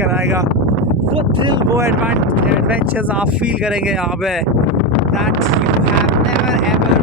कराएगा। वो थ्रिल, वो एडवेंचर्स आप फील करेंगे यहाँ पे, that you have never ever